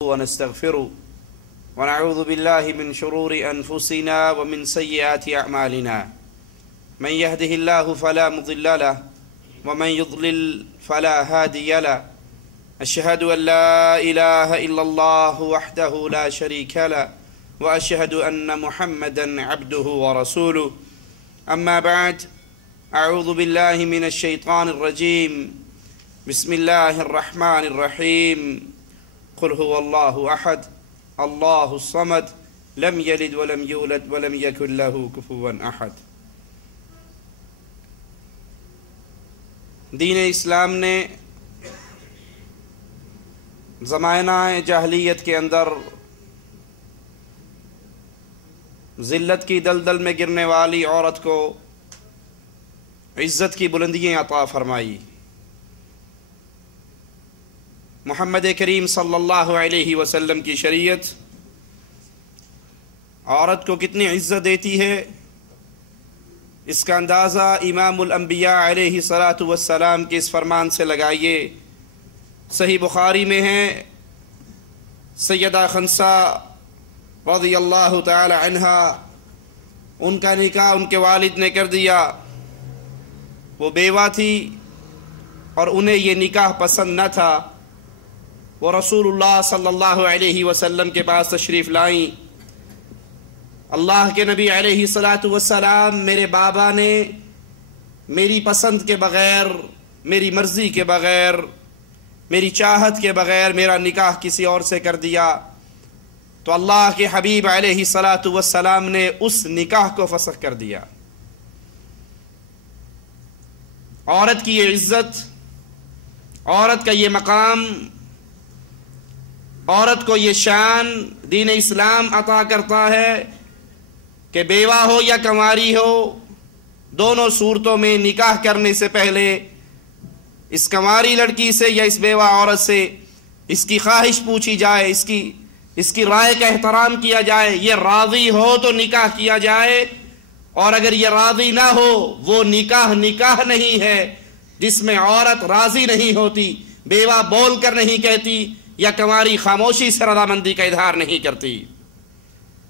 ونستغفره ونعوذ بالله من شرور أنفسنا ومن سيئات أعمالنا من يهده الله فلا مضل له ومن يضلل فلا هادي له أشهد أن لا إله إلا الله وحده لا شريك له وأشهد أن محمدا عبده ورسوله أما بعد أعوذ بالله من الشيطان الرجيم بسم الله الرحمن الرحيم قل هو الله أحد الله الصمد لم يلد ولم يولد ولم يكن له كفوا أحد۔ دین اسلام نے زمانہ جاہلیت کے اندر ذلت کی دلدل میں گرنے والی عورت کو عزت کی بلندیاں عطا فرمائی۔ محمد کریم صلی اللہ علیہ وسلم کی شریعت عورت کو کتنی عزت دیتی ہے، اس کا اندازہ امام الانبیاء علیہ الصلاۃ والسلام کے اس فرمان سے لگائیے۔ صحیح بخاری میں ہے، سیدہ خنسا رضی اللہ تعالی عنہا، ان کا نکاح ان کے والد نے کر دیا۔ وہ بیوہ تھی اور انہیں یہ نکاح پسند نہ تھا۔ وہ رسول اللہ صلی اللہ علیہ وسلم کے پاس تشریف لائیں۔ اللہ کے نبی علیہ الصلاۃ والسلام، میرے بابا نے میری پسند کے بغیر، میری مرضی کے بغیر، میری چاہت کے بغیر میرا نکاح کسی اور سے کر دیا۔ تو اللہ کے حبیب علیہ الصلاۃ والسلام نے اس نکاح کو فسخ کر دیا۔ عورت کی یہ عزت، عورت کا یہ مقام، عورت کو یہ شان دین اسلام عطا کرتا ہے کہ بیوہ ہو یا کنواری ہو، دونوں صورتوں میں نکاح کرنے سے پہلے اس کنواری لڑکی سے یا اس بیوہ عورت سے اس کی خواہش پوچھی جائے، اس کی رائے کا احترام کیا جائے۔ یہ راضی ہو تو نکاح کیا جائے، اور اگر یہ راضی نہ ہو وہ نکاح نہیں ہے جس میں عورت راضی نہیں ہوتی، بیوہ بول کر نہیں کہتی یا کنواری خاموشی سے رضامندی کا اظہار نہیں کرتی۔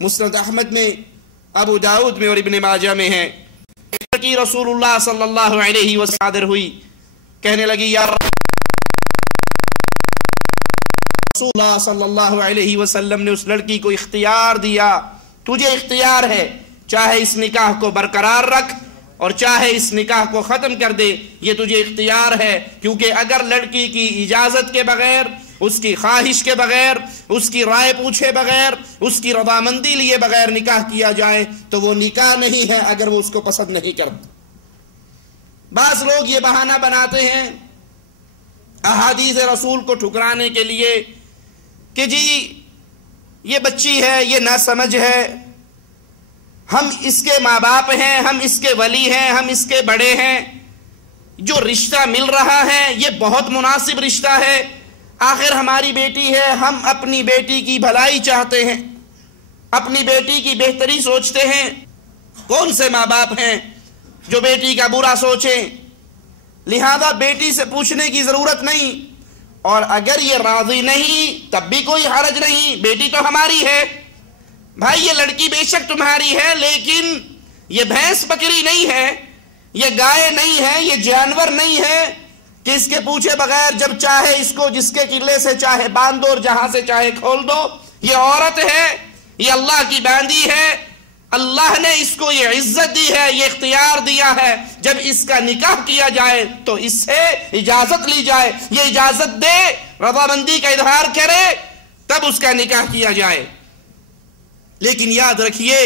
مسند احمد میں، ابو داؤد میں اور ابن ماجہ میں ہے، ایک لڑکی رسول اللہ صلی اللہ علیہ وسلم حاضر ہوئی، کہنے لگی یا رسول اللہ صلی اللہ علیہ وسلم نے اس لڑکی کو اختیار دیا، تجھے اختیار ہے، چاہے اس نکاح کو برقرار رکھ اور چاہے اس نکاح کو ختم کر دے، یہ تجھے اختیار ہے، کیونکہ اگر لڑکی کی اجازت کے بغیر، اس کی خواہش کے بغیر، اس کی رائے پوچھے بغیر، اس کی رضامندی لیے بغیر نکاح کیا جائے تو وہ نکاح نہیں ہے اگر وہ اس کو پسند نہیں کرتا۔ بعض لوگ یہ بہانہ بناتے ہیں احادیث رسول کو ٹھکرانے کے لیے کہ جی یہ بچی ہے، یہ ناسمجھ ہے، ہم اس کے ماں باپ ہیں، ہم اس کے ولی ہیں، ہم اس کے بڑے ہیں، جو رشتہ مل رہا ہے یہ بہت مناسب رشتہ ہے، آخر ہماری بیٹی ہے، ہم اپنی بیٹی کی بھلائی چاہتے ہیں، اپنی بیٹی کی بہتری سوچتے ہیں۔ کون سے ماں باپ ہیں جو بیٹی کا برا سوچیں؟ لہذا بیٹی سے پوچھنے کی ضرورت نہیں، اور اگر یہ راضی نہیں تب بھی کوئی حرج نہیں، بیٹی تو ہماری ہے۔ بھائی یہ لڑکی بے شک تمہاری ہے، لیکن یہ بھینس بکری نہیں ہے، یہ گائے نہیں ہے، یہ جانور نہیں ہے کہ اس کے پوچھے بغیر جب چاہے اس کو جس کے قلعے سے چاہے باندھ دو اور جہاں سے چاہے کھول دو۔ یہ عورت ہے، یہ اللہ کی باندی ہے، اللہ نے اس کو یہ عزت دی ہے، یہ اختیار دیا ہے، جب اس کا نکاح کیا جائے تو اس سے اجازت لی جائے، یہ اجازت دے، رضامندی کا اظہار کرے، تب اس کا نکاح کیا جائے۔ لیکن یاد رکھیے،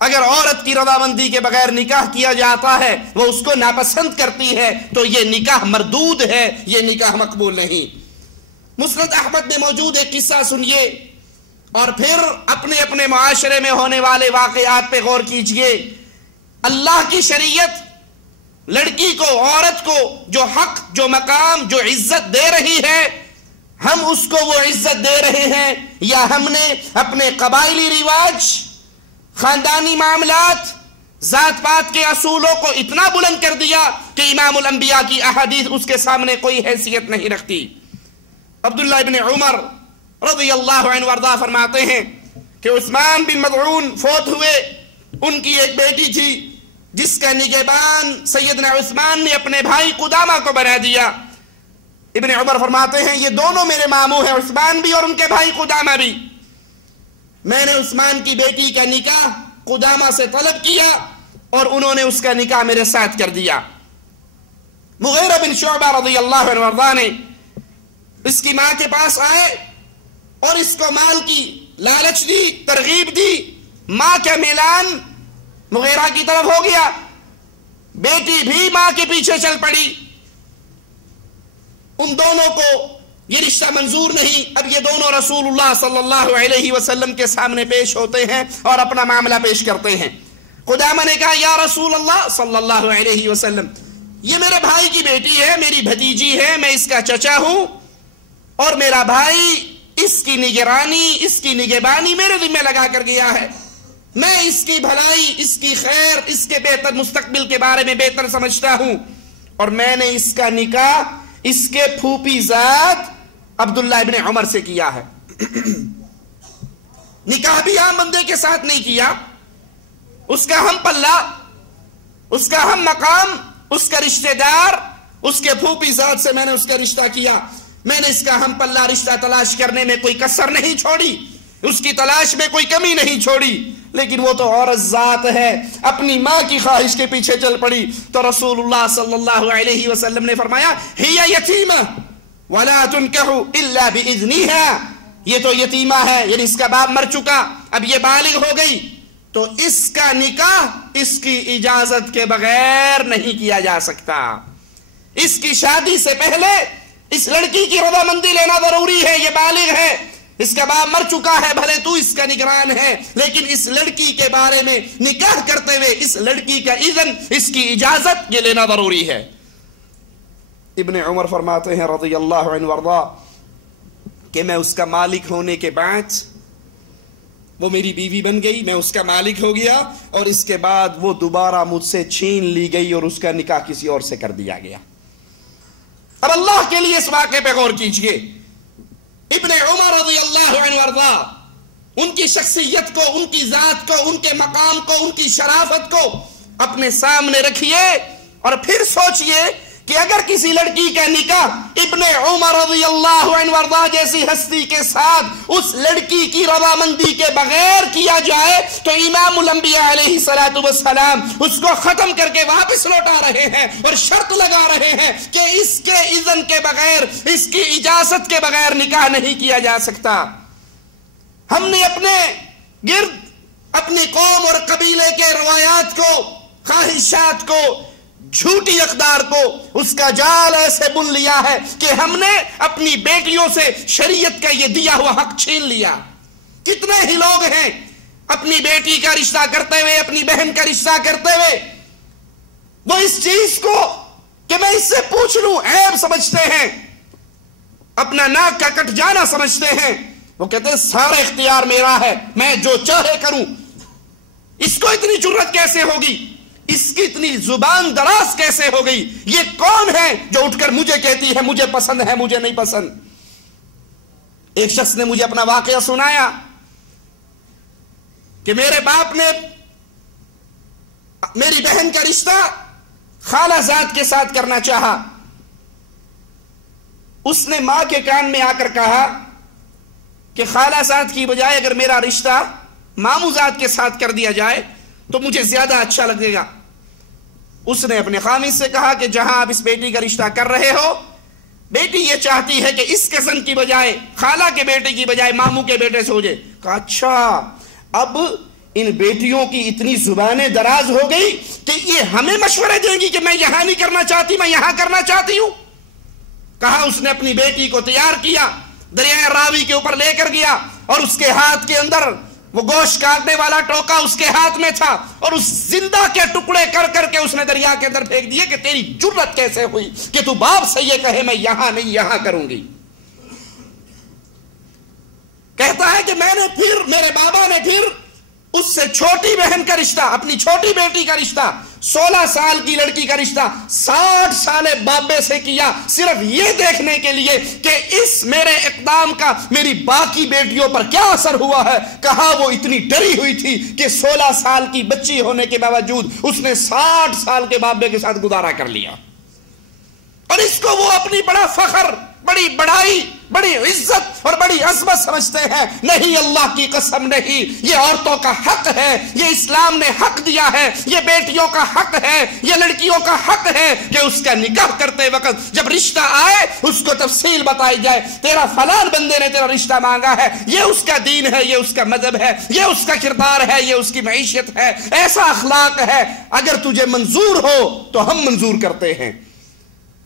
اگر عورت کی رضامندی کے بغیر نکاح کیا جاتا ہے، وہ اس کو ناپسند کرتی ہے، تو یہ نکاح مردود ہے، یہ نکاح مقبول نہیں۔ مسند احمد میں موجود ایک قصہ سنیے اور پھر اپنے اپنے معاشرے میں ہونے والے واقعات پہ غور کیجئے۔ اللہ کی شریعت لڑکی کو، عورت کو جو حق، جو مقام، جو عزت دے رہی ہے، ہم اس کو وہ عزت دے رہے ہیں یا ہم نے اپنے قبائلی رواج، خاندانی معاملات، ذات پات کے اصولوں کو اتنا بلند کر دیا کہ امام الانبیاء کی احادیث اس کے سامنے کوئی حیثیت نہیں رکھتی۔ عبداللہ ابن عمر رضی اللہ عنہ وارضا فرماتے ہیں کہ عثمان بن مظعون فوت ہوئے، ان کی ایک بیٹی تھی جس کا نگہبان سیدنا عثمان نے اپنے بھائی قدامہ کو بنا دیا۔ ابن عمر فرماتے ہیں یہ دونوں میرے ماموں ہیں، عثمان بھی اور ان کے بھائی قدامہ بھی۔ میں نے عثمان کی بیٹی کا نکاح قدامہ سے طلب کیا اور انہوں نے اس کا نکاح میرے ساتھ کر دیا۔ مغیرہ بن شعبہ رضی اللہ عنہ وارضا نے اس کی ماں کے پاس آئے اور اس کو مال کی لالچ دی، ترغیب دی۔ ماں کا میلان مغیرہ کی طرف ہو گیا، بیٹی بھی ماں کے پیچھے چل پڑی۔ ان دونوں کو یہ رشتہ منظور نہیں۔ اب یہ دونوں رسول اللہ صلی اللہ علیہ وسلم کے سامنے پیش ہوتے ہیں اور اپنا معاملہ پیش کرتے ہیں۔ قدامہ نے کہا یا رسول اللہ صلی اللہ علیہ وسلم، یہ میرے بھائی کی بیٹی ہے، میری بھتیجی ہے، میں اس کا چچا ہوں اور میرا بھائی اس کی نگرانی، اس کی نگہبانی میرے ذمہ لگا کر گیا ہے۔ میں اس کی بھلائی، اس کی خیر، اس کے بہتر مستقبل کے بارے میں بہتر سمجھتا ہوں، اور میں نے اس کا نکاح اس کے پھوپھی زاد عبداللہ ابن عمر سے کیا ہے۔ نکاح بھی عام بندے کے ساتھ نہیں کیا، اس کا ہم پلہ، اس کا ہم مقام، اس کا رشتہ دار، اس کے پھوپھی زاد سے میں نے اس کا رشتہ کیا۔ میں نے اس کا ہم پلہ رشتہ تلاش کرنے میں کوئی کسر نہیں چھوڑی، اس کی تلاش میں کوئی کمی نہیں چھوڑی، لیکن وہ تو عورت ذات ہے، اپنی ماں کی خواہش کے پیچھے چل پڑی۔ تو رسول اللہ صلی اللہ علیہ وسلم نے فرمایا ہی یتیمہ ولا تنکح الا باذنها، یہ تو یتیمہ ہے، یعنی اس کا باپ مر چکا، اب یہ بالغ ہو گئی تو اس کا نکاح اس کی اجازت کے بغیر نہیں کیا جا سکتا۔ اس کی شادی سے پہلے اس لڑکی کی رضامندی لینا ضروری ہے، یہ بالغ ہے، اس کا باپ مر چکا ہے، بھلے تو اس کا نگران ہے، لیکن اس لڑکی کے بارے میں نکاح کرتے ہوئے اس لڑکی کا اذن، اس کی اجازت یہ لینا ضروری ہے۔ ابن عمر فرماتے ہیں رضی اللہ عنہ وارضا کہ میں اس کا مالک ہونے کے بعد، وہ میری بیوی بن گئی، میں اس کا مالک ہو گیا، اور اس کے بعد وہ دوبارہ مجھ سے چھین لی گئی اور اس کا نکاح کسی اور سے کر دیا گیا۔ اب اللہ کے لیے اس واقعے پہ غور کیجئے۔ ابن عمر رضی اللہ عنہ وارضا ان کی شخصیت کو، ان کی ذات کو، ان کے مقام کو، ان کی شرافت کو اپنے سامنے رکھیے اور پھر سوچئے کہ اگر کسی لڑکی کا نکاح ابن عمر رضی اللہ عنہ وارضا جیسی ہستی کے ساتھ اس لڑکی کی رضامندی کے بغیر کیا جائے تو امام الانبیاء علیہ السلام اس کو ختم کر کے واپس لوٹا رہے ہیں اور شرط لگا رہے ہیں کہ اس کے اذن کے بغیر، اس کی اجازت کے بغیر نکاح نہیں کیا جا سکتا۔ ہم نے اپنے گرد اپنی قوم اور قبیلے کے روایات کو، خواہشات کو، جھوٹی اقدار کو، اس کا جال ایسے بن لیا ہے کہ ہم نے اپنی بیٹیوں سے شریعت کا یہ دیا ہوا حق چھین لیا۔ کتنے ہی لوگ ہیں اپنی بیٹی کا رشتہ کرتے ہوئے، اپنی بہن کا رشتہ کرتے ہوئے، وہ اس چیز کو کہ میں اس سے پوچھ لوں عیب سمجھتے ہیں، اپنا ناک کا کٹ جانا سمجھتے ہیں۔ وہ کہتے ہیں سارا اختیار میرا ہے، میں جو چاہے کروں۔ اس کو اتنی جرت کیسے ہوگی؟ اس کی اتنی زبان دراز کیسے ہو گئی؟ یہ کون ہے جو اٹھ کر مجھے کہتی ہے مجھے پسند ہے، مجھے نہیں پسند؟ ایک شخص نے مجھے اپنا واقعہ سنایا کہ میرے باپ نے میری بہن کا رشتہ خالہ زاد کے ساتھ کرنا چاہا۔ اس نے ماں کے کان میں آ کر کہا کہ خالہ زاد کی بجائے اگر میرا رشتہ ماموں زاد کے ساتھ کر دیا جائے تو مجھے زیادہ اچھا لگے گا۔ اس نے اپنے خامد سے کہا کہ جہاں آپ اس بیٹی کا رشتہ کر رہے ہو، بیٹی یہ چاہتی ہے کہ اس قسم کی بجائے، خالہ کے بیٹے کی بجائے ماموں کے بیٹے سے ہو جائے۔ کہا اچھا، اب ان بیٹیوں کی اتنی زبانیں دراز ہو گئی کہ یہ ہمیں مشورے دے گی کہ میں یہاں نہیں کرنا چاہتی، میں یہاں کرنا چاہتی ہوں۔ کہا اس نے اپنی بیٹی کو تیار کیا، دریائے راوی کے اوپر لے کر گیا، اور اس کے ہاتھ کے اندر وہ گوشت کاٹنے والا ٹوکا اس کے ہاتھ میں تھا، اور اس زندہ کے ٹکڑے کر کر کے اس نے دریا کے اندر پھینک دیے کہ تیری جرت کیسے ہوئی کہ تو باپ سے یہ کہے میں یہاں نہیں یہاں کروں گی۔ کہتا ہے کہ میں نے پھر، میرے بابا نے پھر اس سے چھوٹی بہن کا رشتہ، اپنی چھوٹی بیٹی کا رشتہ، 16 سال کی لڑکی کا رشتہ 60 سال بابے سے کیا، صرف یہ دیکھنے کے لیے کہ اس میرے اقدام کا میری باقی بیٹیوں پر کیا اثر ہوا ہے۔ کہا وہ اتنی ڈری ہوئی تھی کہ 16 سال کی بچی ہونے کے باوجود اس نے 60 سال کے بابے کے ساتھ گزارا کر لیا، اور اس کو وہ اپنی بڑا فخر، بڑی بڑائی، بڑی عزت اور بڑی عظمت سمجھتے ہیں۔ نہیں، اللہ کی قسم نہیں، یہ عورتوں کا حق ہے، یہ اسلام نے حق دیا ہے، یہ بیٹیوں کا حق ہے، یہ لڑکیوں کا حق ہے کہ اس کا نکاح کرتے وقت جب رشتہ آئے اس کو تفصیل بتائی جائے، تیرا فلان بندے نے تیرا رشتہ مانگا ہے، یہ اس کا دین ہے، یہ اس کا مذہب ہے، یہ اس کا کردار ہے، یہ اس کی معیشت ہے، ایسا اخلاق ہے، اگر تجھے منظور ہو تو ہم منظور کرتے ہیں۔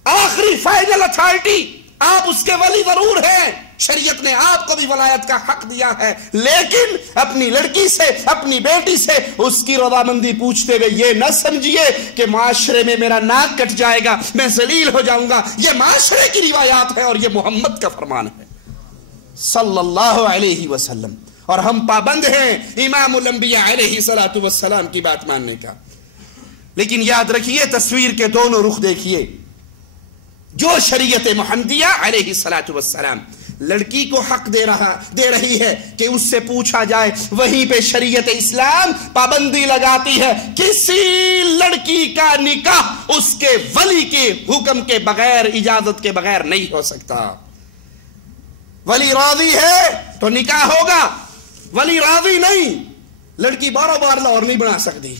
آخری فائنل اتھارٹی آپ اس کے ولی ضرور ہیں، شریعت نے آپ کو بھی ولایت کا حق دیا ہے، لیکن اپنی لڑکی سے، اپنی بیٹی سے اس کی رضامندی پوچھتے ہوئے یہ نہ سمجھیے کہ معاشرے میں میرا ناک کٹ جائے گا، میں ذلیل ہو جاؤں گا۔ یہ معاشرے کی روایات ہے اور یہ محمد کا فرمان ہے صلی اللہ علیہ وسلم، اور ہم پابند ہیں امام الانبیاء علیہ السلام کی بات ماننے کا۔ لیکن یاد رکھیے، تصویر کے دونوں رخ دیکھیے۔ جو شریعت محمدیہ علیہ السلام لڑکی کو حق دے رہی ہے کہ اس سے پوچھا جائے، وہیں پہ شریعت اسلام پابندی لگاتی ہے کسی لڑکی کا نکاح اس کے ولی کے حکم کے بغیر، اجازت کے بغیر نہیں ہو سکتا۔ ولی راضی ہے تو نکاح ہوگا، ولی راضی نہیں، لڑکی باروں بار لاہور نہیں بنا سکتی۔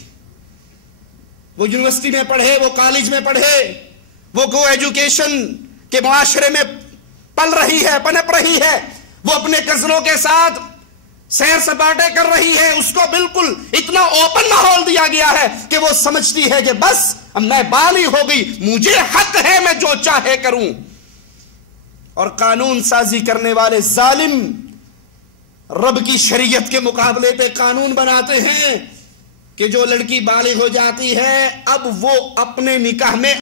وہ یونیورسٹی میں پڑھے، وہ کالج میں پڑھے، وہ کو ایجوکیشن کے معاشرے میں پل رہی ہے، پنپ رہی ہے، وہ اپنے کزنوں کے ساتھ سیر سپاٹے کر رہی ہے، اس کو بالکل اتنا اوپن ماحول دیا گیا ہے کہ وہ سمجھتی ہے کہ بس اب میں بالغ ہو گئی، مجھے حق ہے میں جو چاہے کروں۔ اور قانون سازی کرنے والے ظالم رب کی شریعت کے مقابلے پہ قانون بناتے ہیں کہ جو لڑکی بالغ ہو جاتی ہے اب وہ اپنے نکاح میں